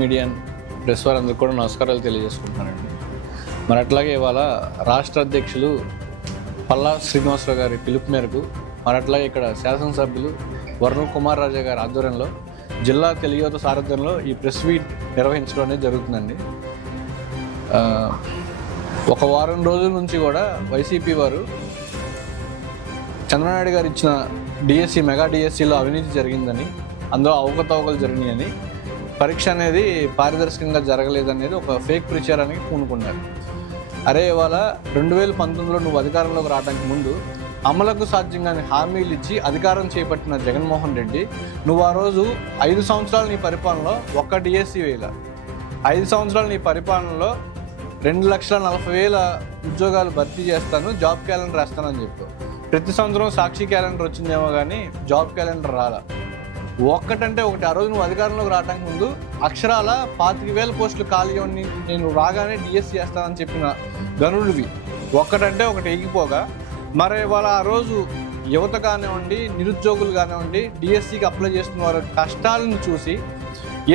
Media press వారందరికీ కూడా నమస్కారాలు తెలియజేసుకుంటున్నానండి. మరి అట్లాగే ఇవాళ రాష్ట్ర అధ్యక్షులు పల్లా శ్రీనివాసరావు గారి పిలుపు మేరకు మరి అట్లాగే ఇక్కడ శాసనసభ్యులు వరుణ్ కుమార్ రాజా గారి ఆధ్వర్యంలో జిల్లా తెలియత సారథ్యంలో ఈ ప్రెస్ మీట్ నిర్వహించడం అనేది జరుగుతుందండి. ఒక వారం రోజుల నుంచి కూడా వైసీపీ వారు చంద్రనాయుడు గారు ఇచ్చిన డిఎస్సి మెగా డిఎస్సిలో అవినీతి జరిగిందని, అందులో అవకతవకలు జరిగినాయని, పరీక్ష అనేది పారదర్శకంగా జరగలేదనేది ఒక ఫేక్ ప్రచారానికి పూనుకున్నారు. అరే ఇవాళ 2019లో నువ్వు అధికారంలోకి రావడానికి ముందు అమలుకు సాధ్యంగానే హామీలు ఇచ్చి అధికారం చేపట్టిన జగన్మోహన్ రెడ్డి, నువ్వు ఆ రోజు 5 సంవత్సరాలు నీ పరిపాలనలో ఒక్క డిఎస్సి వేయాల, 5 సంవత్సరాలు నీ పరిపాలనలో 2,40,000 ఉద్యోగాలు భర్తీ చేస్తాను, జాబ్ క్యాలెండర్ వేస్తానని చెప్పు. ప్రతి సంవత్సరం సాక్షి క్యాలెండర్ వచ్చిందేమో కానీ జాబ్ క్యాలెండర్ రాలా. ఒక్కటంటే ఒకటి, ఆ రోజు నువ్వు అధికారంలోకి రావడానికి ముందు అక్షరాల 25,000 పోస్టులు ఖాళీ అని నేను రాగానే డిఎస్సి చేస్తానని చెప్పిన గనుడివి. ఒక్కటంటే ఒకటి ఎగిపోగా మరి ఇవాళ ఆ రోజు యువత కానివ్వండి, నిరుద్యోగులు కానివ్వండి, డిఎస్సికి అప్లై చేస్తున్న వారి కష్టాలను చూసి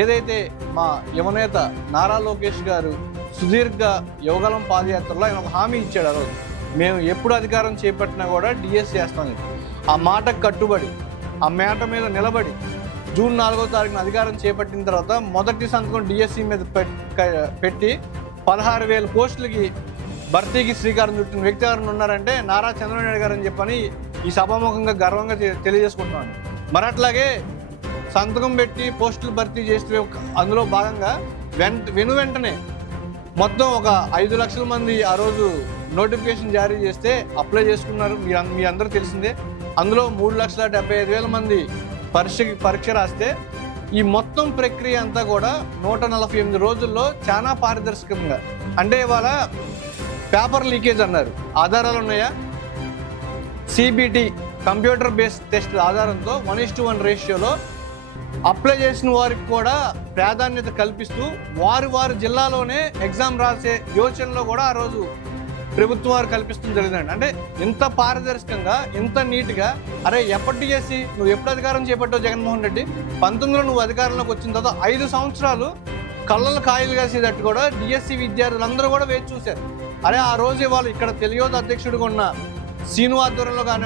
ఏదైతే మా యువనేత నారా లోకేష్ గారు సుదీర్ఘ యువగలం పాదయాత్రలో ఆయన ఒక హామీ ఇచ్చాడు. ఆ రోజు మేము ఎప్పుడు అధికారం చేపట్టినా కూడా డిఎస్సి చేస్తామని. ఆ మాటకు కట్టుబడి, ఆ మాట మీద నిలబడి జూన్ 4వ తారీఖున అధికారం చేపట్టిన తర్వాత మొదటి సంతకం డిఎస్సి మీద పెట్టి 16,000 పోస్టులకి భర్తీకి శ్రీకారం చుట్టిన వ్యక్తి ఎవరైనా ఉన్నారంటే నారా చంద్రబాబు గారు అని చెప్పని ఈ సభాముఖంగా గర్వంగా తెలియజేసుకుంటున్నాను. మరి అట్లాగే సంతకం పెట్టి పోస్టులు భర్తీ చేస్తే అందులో భాగంగా వెంటనే మొత్తం ఒక 5 లక్షల మంది ఆ రోజు నోటిఫికేషన్ జారీ చేస్తే అప్లై చేసుకున్నారు. మీ అందరూ తెలిసిందే. అందులో 3,75,000 మంది పరీక్ష రాస్తే ఈ మొత్తం ప్రక్రియ అంతా కూడా 148 రోజుల్లో చాలా పారదర్శకంగా, అంటే ఇవాళ పేపర్ లీకేజ్ అన్నారు, ఆధారాలు ఉన్నాయా? సిబిటి కంప్యూటర్ బేస్డ్ టెస్ట్ ఆధారంతో 1:1 రేషియోలో అప్లై చేసిన వారికి కూడా ప్రాధాన్యత కల్పిస్తూ వారి జిల్లాలోనే ఎగ్జామ్ రాసే యోచనలో కూడా ఆ రోజు ప్రభుత్వం వారు కల్పిస్తుంది జరిగిందండి. అంటే ఇంత పారదర్శకంగా, ఇంత నీట్గా, అరే ఎప్పటి డిఎస్సి నువ్వు ఎప్పుడు అధికారం చేపట్టావు జగన్మోహన్ రెడ్డి? 19లో నువ్వు అధికారంలోకి వచ్చిన తర్వాత 5 సంవత్సరాలు కళ్ళలు కాయలు కాసేటట్టు కూడా డిఎస్సి విద్యార్థులందరూ కూడా వేచి చూశారు. అరే ఆ రోజు వాళ్ళు ఇక్కడ తెలియదు అధ్యక్షుడిగా ఉన్న శ్రీను ఆధ్వర్యంలో కానీ